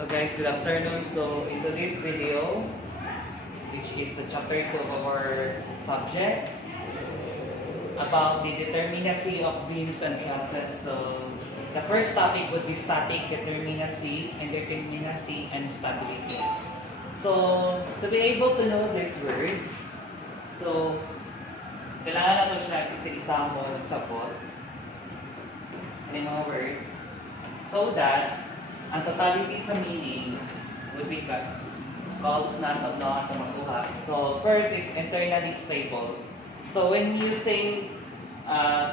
So guys, good afternoon. So in today's video, which is the chapter 2 of our subject, about the determinacy of beams and trusses. So the first topic would be static determinacy, indeterminacy, and stability. So to be able to know these words, so kailangan nato siya isa-isa mo nagsabot ng mga words so that ang totality sa meaning would be called na ato makuha. So first is internally stable. So when you say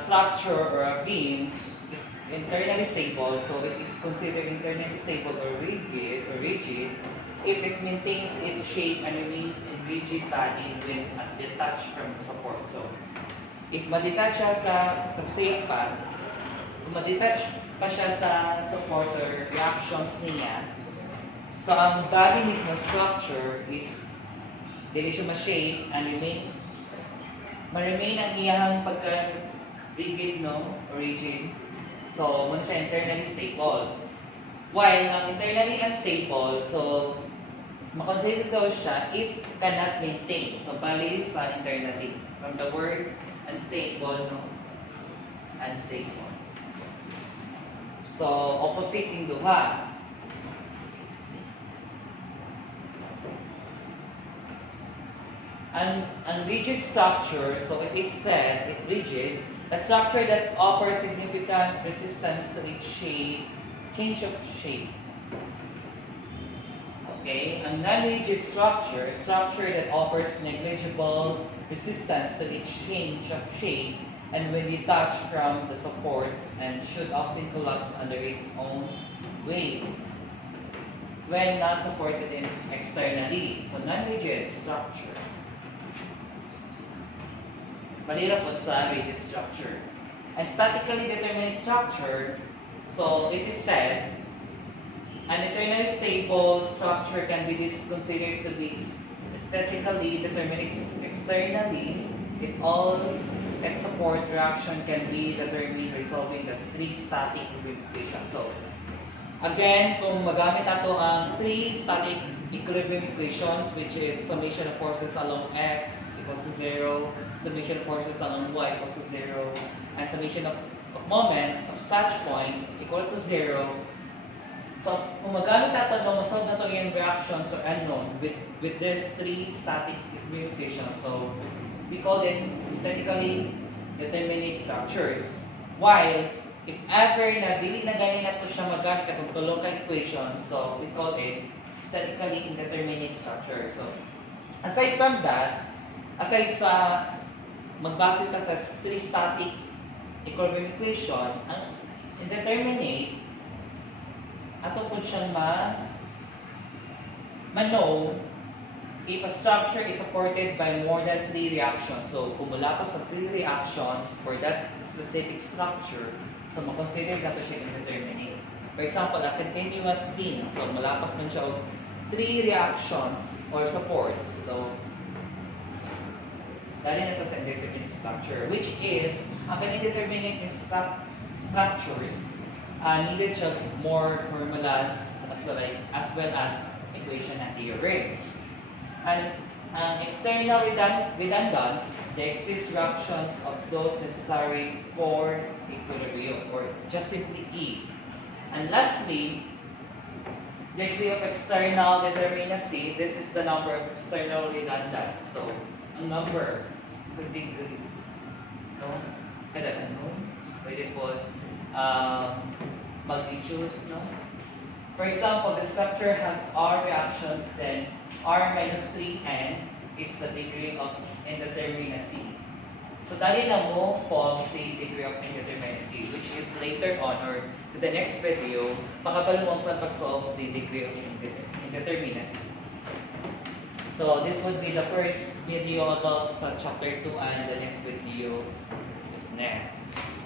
structure or a beam is internally stable, so it is considered internally stable or rigid if it maintains its shape and remains in rigid body when detached from the support. So if ma-detach siya sa same path, kung ma-detach pa siya sa support or reactions niya, so ang body mismo structure is dili siya ma-shape and ma-remain ang iyang pagka-rigid, no? Or rigid. So, muna siya internally stable. While ang internally unstable, so makonsider daw siya if cannot maintain. So, bali sa internally. From the word unstable, no? Unstable. So, opposite yung duha. An rigid structure, so it is said, it's rigid, a structure that offers significant resistance to its change of shape. Okay, a non-rigid structure, a structure that offers negligible resistance to its change of shape and when detached from the supports and should often collapse under its own weight when not supported externally. So non-rigid structure. Malirap po sa rigid structure. And statically determinate structure, so it is said, an internally stable structure can be considered to be statically determinate externally if all its support reaction can be determined resolving the three static equations. So, again, kung magamit nato ang three static equilibrium equations, which is summation of forces along x equals to 0, summation of forces along y equals to 0, and summation of moment of such point equal to 0. So, kung magamit natin no, masolve na ito yung reactions or unknown with these three static equilibrium equations. So, we call them statically determinate structures. While, if ever na dili na ganin na ito siya magamit katong tulo ka equation, so we call it statically indeterminate structure. So, aside from that, aside sa magbase ka sa three static equilibrium equation, ang indeterminate ato po siyang ma-know if a structure is supported by more than 3 reactions. So, kung wala pa sa 3 reactions for that specific structure, so makonsider nato siya indeterminate. For example, a continuous beam. So, malapas man siya og 3 reactions or supports. So, dali na ito sa indeterminate structure, which is, ang indeterminate structures needed siya more formulas as well as equation and theorems. And external redundants, the exist reactions of those necessary for equilibrium, or just simply E. And lastly, degree of external determinacy, this is the number of external redundants. So, ang number per degree, no? Kada ano? Pwede po magnitude, no? For example, the structure has R reactions, then R minus 3n is the degree of indeterminacy. So, dali na mo fall si degree of indeterminacy, which is later on or to the next video, makabalo mo sa pag-solve si degree of indeterminacy. So, this would be the first video about sa chapter 2 and the next video is next.